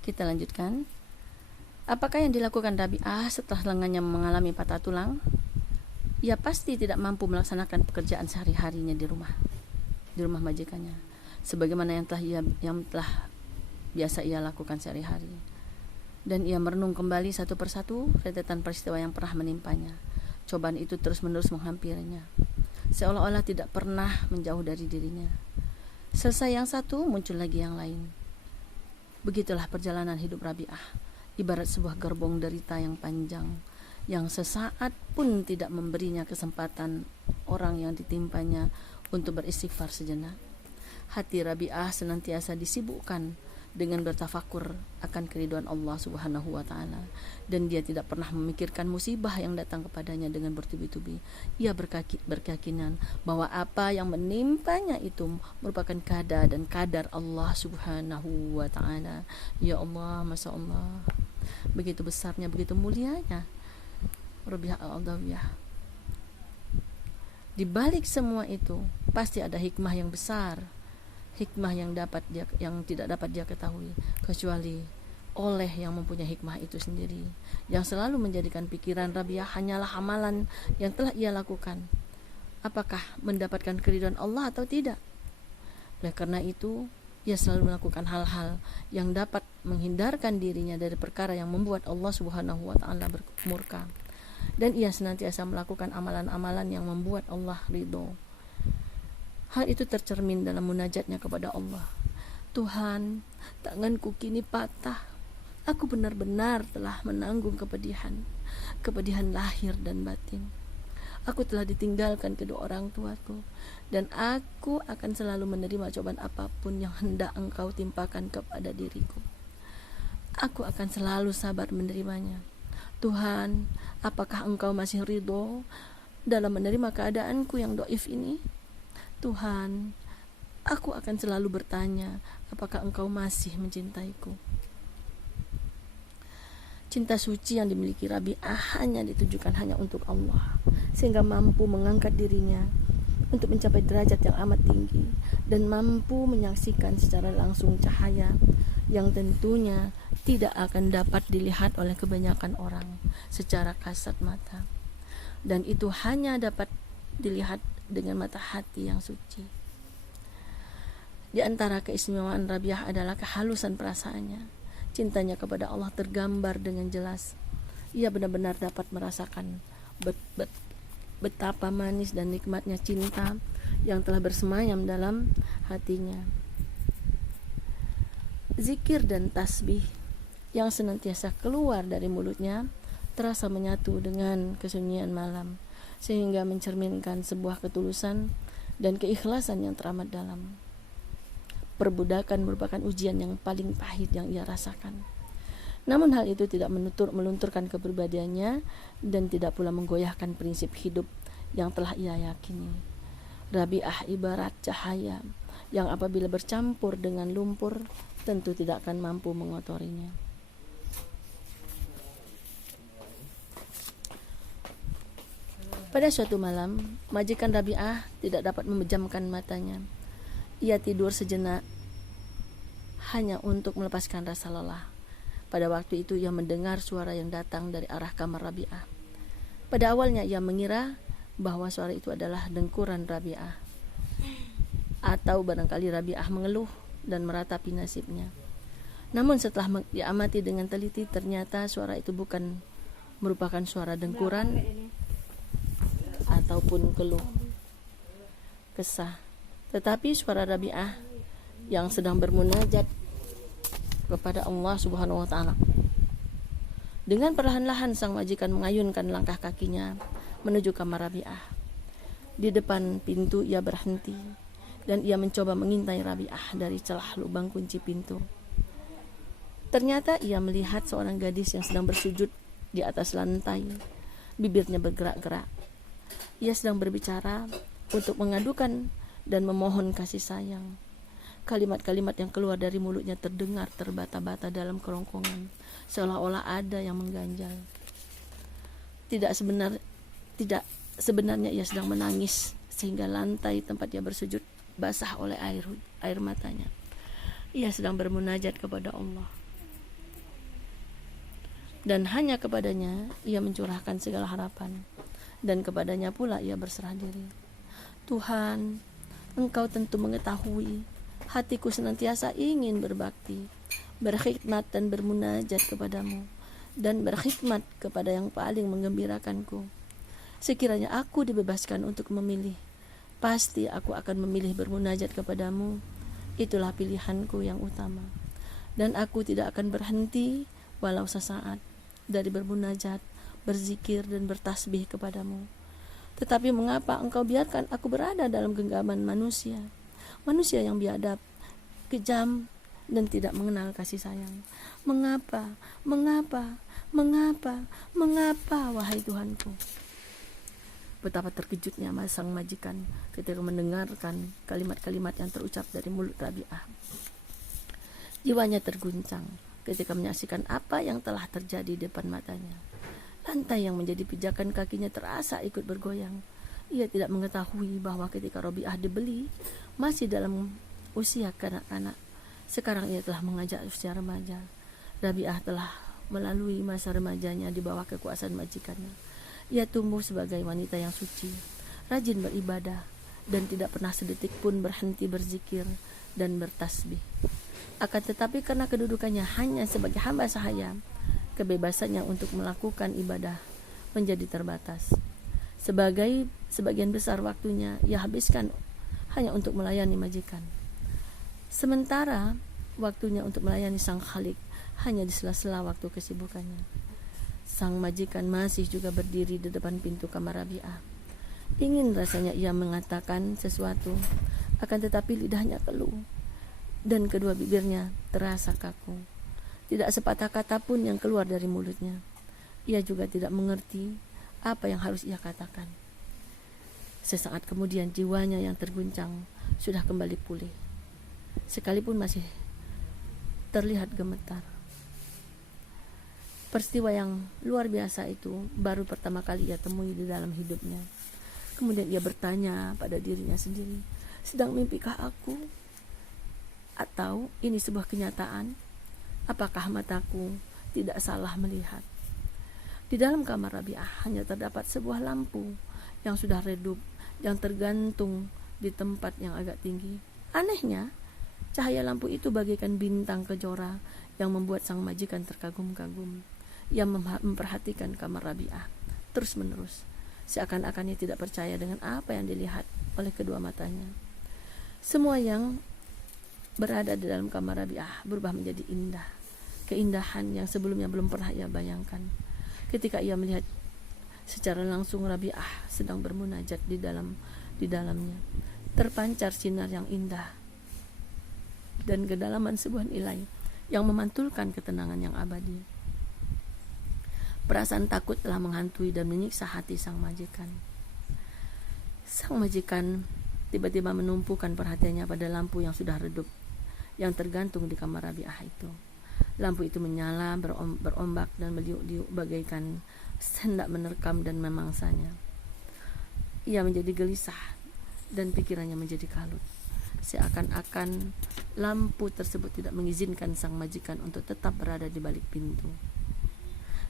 Kita lanjutkan. Apakah yang dilakukan Rabi'ah setelah lengannya mengalami patah tulang? Ia pasti tidak mampu melaksanakan pekerjaan sehari-harinya di rumah majikannya, sebagaimana yang telah biasa ia lakukan sehari-hari. Dan ia merenung kembali satu persatu rentetan peristiwa yang pernah menimpanya. Cobaan itu terus-menerus menghampirinya, seolah-olah tidak pernah menjauh dari dirinya. Selesai yang satu, muncul lagi yang lain. Begitulah perjalanan hidup Rabi'ah, ibarat sebuah gerbong derita yang panjang, yang sesaat pun tidak memberinya kesempatan orang yang ditimpanya untuk beristighfar sejenak. Hati Rabi'ah senantiasa disibukkan dengan bertafakur akan keridhaan Allah Subhanahu wa taala, dan dia tidak pernah memikirkan musibah yang datang kepadanya dengan bertubi-tubi. Ia berkeyakinan bahwa apa yang menimpanya itu merupakan kadar Allah Subhanahu wa taala. Ya Allah, Masya Allah, begitu besarnya, begitu mulianya Rabi'ah al-Adawiyah. Di balik semua itu pasti ada hikmah yang besar, hikmah yang tidak dapat dia ketahui kecuali oleh yang mempunyai hikmah itu sendiri, yang selalu menjadikan pikiran Rabi'ah hanyalah amalan yang telah ia lakukan, apakah mendapatkan keridhaan Allah atau tidak. Oleh karena itu, ia selalu melakukan hal-hal yang dapat menghindarkan dirinya dari perkara yang membuat Allah Subhanahu wa taala murka, dan ia senantiasa melakukan amalan-amalan yang membuat Allah ridho. Hal itu tercermin dalam munajatnya kepada Allah. Tuhan, tanganku kini patah. Aku benar-benar telah menanggung kepedihan lahir dan batin. Aku telah ditinggalkan kedua orang tuaku, dan aku akan selalu menerima cobaan apapun yang hendak Engkau timpakan kepada diriku. Aku akan selalu sabar menerimanya. Tuhan, apakah Engkau masih ridho dalam menerima keadaanku yang dhaif ini? Tuhan, aku akan selalu bertanya, apakah Engkau masih mencintaiku? Cinta suci yang dimiliki Rabi'ah hanya ditujukan hanya untuk Allah, sehingga mampu mengangkat dirinya untuk mencapai derajat yang amat tinggi, dan mampu menyaksikan secara langsung cahaya yang tentunya tidak akan dapat dilihat oleh kebanyakan orang secara kasat mata, dan itu hanya dapat dilihat dengan mata hati yang suci. Di antara keistimewaan Rabi'ah adalah kehalusan perasaannya. Cintanya kepada Allah tergambar dengan jelas. Ia benar-benar dapat merasakan betapa manis dan nikmatnya cinta yang telah bersemayam dalam hatinya. Zikir dan tasbih yang senantiasa keluar dari mulutnya terasa menyatu dengan kesunyian malam, sehingga mencerminkan sebuah ketulusan dan keikhlasan yang teramat dalam. Perbudakan merupakan ujian yang paling pahit yang ia rasakan. Namun hal itu tidak melunturkan kepribadiannya dan tidak pula menggoyahkan prinsip hidup yang telah ia yakini. Rabi'ah ibarat cahaya yang apabila bercampur dengan lumpur tentu tidak akan mampu mengotorinya. Pada suatu malam, majikan Rabi'ah tidak dapat memejamkan matanya. Ia tidur sejenak hanya untuk melepaskan rasa lelah. Pada waktu itu ia mendengar suara yang datang dari arah kamar Rabi'ah. Pada awalnya ia mengira bahwa suara itu adalah dengkuran Rabi'ah, atau barangkali Rabi'ah mengeluh dan meratapi nasibnya. Namun setelah diamati dengan teliti, ternyata suara itu bukan merupakan suara dengkuran ataupun keluh kesah, tetapi suara Rabi'ah yang sedang bermunajat kepada Allah Subhanahu wa taala. Dengan perlahan-lahan sang majikan mengayunkan langkah kakinya menuju kamar Rabi'ah. Di depan pintu ia berhenti dan ia mencoba mengintai Rabi'ah dari celah lubang kunci pintu. Ternyata ia melihat seorang gadis yang sedang bersujud di atas lantai. Bibirnya bergerak-gerak. Ia sedang berbicara untuk mengadukan dan memohon kasih sayang. Kalimat-kalimat yang keluar dari mulutnya terdengar terbata-bata dalam kerongkongan, seolah-olah ada yang mengganjal. Tidak sebenarnya ia sedang menangis, sehingga lantai tempat ia bersujud basah oleh air matanya. Ia sedang bermunajat kepada Allah. dan hanya kepadanya ia mencurahkan segala harapan, dan kepadanya pula ia berserah diri. Tuhan, Engkau tentu mengetahui hatiku senantiasa ingin berbakti, berkhidmat dan bermunajat kepadamu, dan berkhidmat kepada yang paling menggembirakanku. Sekiranya aku dibebaskan untuk memilih, pasti aku akan memilih bermunajat kepadamu. Itulah pilihanku yang utama. Dan aku tidak akan berhenti walau sesaat dari bermunajat, berzikir dan bertasbih kepadamu. Tetapi mengapa Engkau biarkan aku berada dalam genggaman manusia? Manusia yang biadab, kejam, dan tidak mengenal kasih sayang. Mengapa, mengapa, mengapa, mengapa, wahai Tuhanku? Betapa terkejutnya sang majikan ketika mendengarkan kalimat-kalimat yang terucap dari mulut Rabi'ah. Jiwanya terguncang ketika menyaksikan apa yang telah terjadi di depan matanya. Lantai yang menjadi pijakan kakinya terasa ikut bergoyang. Ia tidak mengetahui bahwa ketika Rabi'ah dibeli, masih dalam usia kanak-kanak. Sekarang ia telah mengajak usia remaja. Rabi'ah telah melalui masa remajanya di bawah kekuasaan majikannya. Ia tumbuh sebagai wanita yang suci, rajin beribadah, dan tidak pernah sedetik pun berhenti berzikir dan bertasbih. Akan tetapi karena kedudukannya hanya sebagai hamba sahaya, kebebasannya untuk melakukan ibadah menjadi terbatas. Sebagian besar waktunya ia habiskan hanya untuk melayani majikan. Sementara waktunya untuk melayani Sang Khalik hanya di sela-sela waktu kesibukannya. Sang majikan masih juga berdiri di depan pintu kamar Rabi'ah. Ingin rasanya ia mengatakan sesuatu, akan tetapi lidahnya keluh dan kedua bibirnya terasa kaku. Tidak sepatah kata pun yang keluar dari mulutnya. Ia juga tidak mengerti apa yang harus ia katakan. Sesaat kemudian jiwanya yang terguncang sudah kembali pulih, sekalipun masih terlihat gemetar. Peristiwa yang luar biasa itu baru pertama kali ia temui di dalam hidupnya. Kemudian ia bertanya pada dirinya sendiri, sedang mimpikah aku? Atau ini sebuah kenyataan? Apakah mataku tidak salah melihat? Di dalam kamar Rabi'ah hanya terdapat sebuah lampu yang sudah redup, yang tergantung di tempat yang agak tinggi. Anehnya, cahaya lampu itu bagaikan bintang kejora yang membuat sang majikan terkagum-kagum. Ia memperhatikan kamar Rabi'ah terus-menerus, seakan-akan ia tidak percaya dengan apa yang dilihat oleh kedua matanya. Semua yang berada di dalam kamar Rabi'ah berubah menjadi indah, keindahan yang sebelumnya belum pernah ia bayangkan. Ketika ia melihat secara langsung Rabi'ah sedang bermunajat di dalamnya, terpancar sinar yang indah dan kedalaman sebuah nilai yang memantulkan ketenangan yang abadi. Perasaan takut telah menghantui dan menyiksa hati sang majikan. Sang majikan tiba-tiba menumpukan perhatiannya pada lampu yang sudah redup, yang tergantung di kamar Rabi'ah itu. Lampu itu menyala, berombak dan meliuk-liuk bagaikan hendak menerkam dan memangsanya. Ia menjadi gelisah dan pikirannya menjadi kalut. Seakan-akan lampu tersebut tidak mengizinkan sang majikan untuk tetap berada di balik pintu.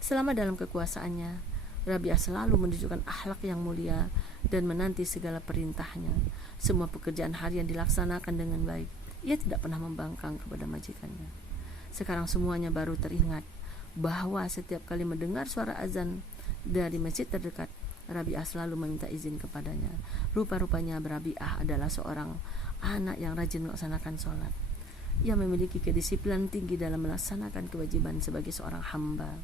Selama dalam kekuasaannya, Rabi'ah selalu menunjukkan akhlak yang mulia dan menanti segala perintahnya. Semua pekerjaan harian dilaksanakan dengan baik. Ia tidak pernah membangkang kepada majikannya. Sekarang semuanya baru teringat bahwa setiap kali mendengar suara azan dari masjid terdekat, Rabi'ah selalu meminta izin kepadanya. Rupa-rupanya Rabi'ah adalah seorang anak yang rajin melaksanakan sholat. Ia memiliki kedisiplinan tinggi dalam melaksanakan kewajiban sebagai seorang hamba.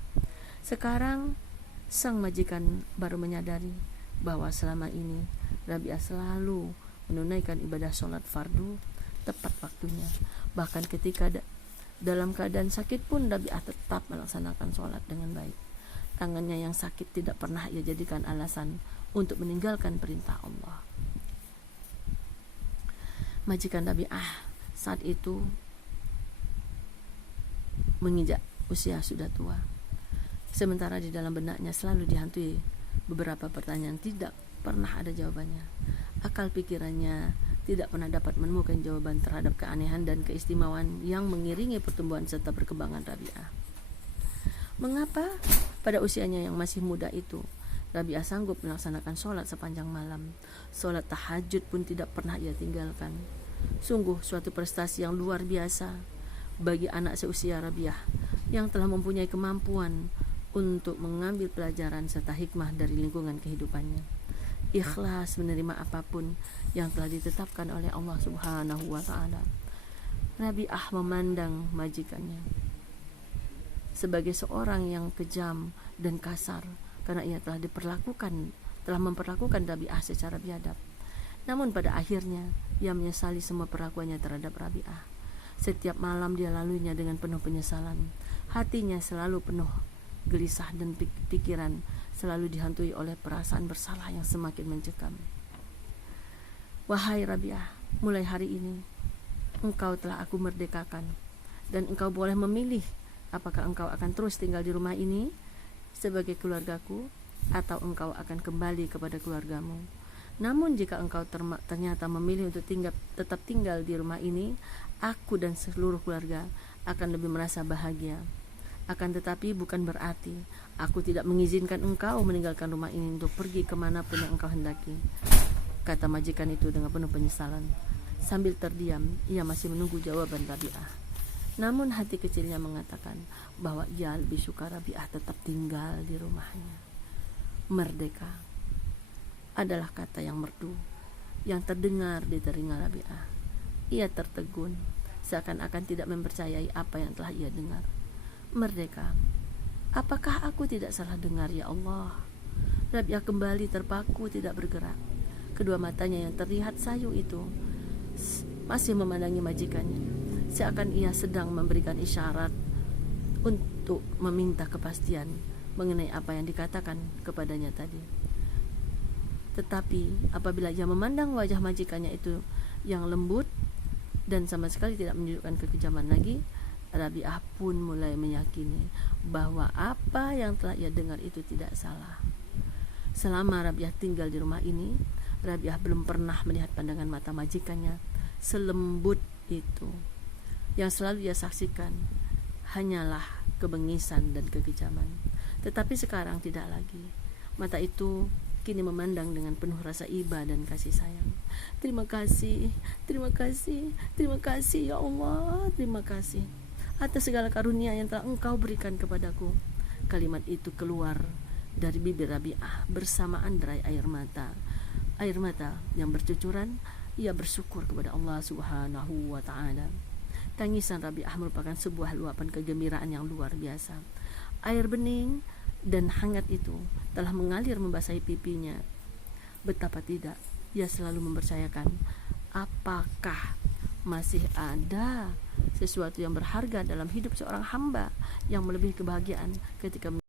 Sekarang sang majikan baru menyadari bahwa selama ini Rabi'ah selalu menunaikan ibadah sholat fardu tepat waktunya. Bahkan ketika dalam keadaan sakit pun Rabi'ah tetap melaksanakan sholat dengan baik. Tangannya yang sakit tidak pernah ia jadikan alasan untuk meninggalkan perintah Allah. Majikan Rabi'ah saat itu menginjak usia sudah tua. Sementara di dalam benaknya selalu dihantui beberapa pertanyaan tidak pernah ada jawabannya. Akal pikirannya tidak pernah dapat menemukan jawaban terhadap keanehan dan keistimewaan yang mengiringi pertumbuhan serta perkembangan Rabi'ah. Mengapa pada usianya yang masih muda itu Rabi'ah sanggup melaksanakan sholat sepanjang malam. Sholat tahajud pun tidak pernah ia tinggalkan. Sungguh suatu prestasi yang luar biasa bagi anak seusia Rabi'ah yang telah mempunyai kemampuan untuk mengambil pelajaran serta hikmah dari lingkungan kehidupannya. Ikhlas menerima apapun yang telah ditetapkan oleh Allah Subhanahu wa Ta'ala. Rabi'ah memandang majikannya sebagai seorang yang kejam dan kasar karena ia telah memperlakukan Rabi'ah secara biadab. Namun pada akhirnya ia menyesali semua perlakuannya terhadap Rabi'ah. Setiap malam dia laluinya dengan penuh penyesalan. Hatinya selalu penuh gelisah dan pikiran selalu dihantui oleh perasaan bersalah yang semakin mencekam. Wahai Rabi'ah, mulai hari ini engkau telah aku merdekakan dan engkau boleh memilih apakah engkau akan terus tinggal di rumah ini sebagai keluargaku atau engkau akan kembali kepada keluargamu. Namun jika engkau ternyata memilih untuk tetap tinggal di rumah ini, aku dan seluruh keluarga akan lebih merasa bahagia. Akan tetapi bukan berarti aku tidak mengizinkan engkau meninggalkan rumah ini untuk pergi kemanapun yang engkau hendaki, kata majikan itu dengan penuh penyesalan. Sambil terdiam, ia masih menunggu jawaban Rabi'ah. Namun hati kecilnya mengatakan bahwa ia lebih suka Rabi'ah tetap tinggal di rumahnya. Merdeka adalah kata yang merdu yang terdengar di telinga Rabi'ah. Ia tertegun, seakan-akan tidak mempercayai apa yang telah ia dengar. Merdeka, apakah aku tidak salah dengar ya Allah? Rabi'ah kembali terpaku tidak bergerak. Kedua matanya yang terlihat sayu itu masih memandangi majikannya, seakan ia sedang memberikan isyarat untuk meminta kepastian mengenai apa yang dikatakan kepadanya tadi. Tetapi apabila ia memandang wajah majikannya itu yang lembut dan sama sekali tidak menunjukkan kekejaman lagi, Rabi'ah pun mulai meyakini bahwa apa yang telah ia dengar itu tidak salah. Selama Rabi'ah tinggal di rumah ini, Rabi'ah belum pernah melihat pandangan mata majikannya selembut itu. Yang selalu ia saksikan hanyalah kebengisan dan kekejaman. Tetapi sekarang tidak lagi. Mata itu kini memandang dengan penuh rasa iba dan kasih sayang. Terima kasih, terima kasih, terima kasih ya Allah, terima kasih atas segala karunia yang telah engkau berikan kepadaku. Kalimat itu keluar dari bibir Rabi'ah bersamaan derai air mata yang bercucuran. Ia bersyukur kepada Allah Subhanahu wa Ta'ala. Tangisan Rabi'ah merupakan sebuah luapan kegembiraan yang luar biasa. Air bening dan hangat itu telah mengalir membasahi pipinya. Betapa tidak, ia selalu mempercayakan, apakah masih ada sesuatu yang berharga dalam hidup seorang hamba yang melebihi kebahagiaan ketika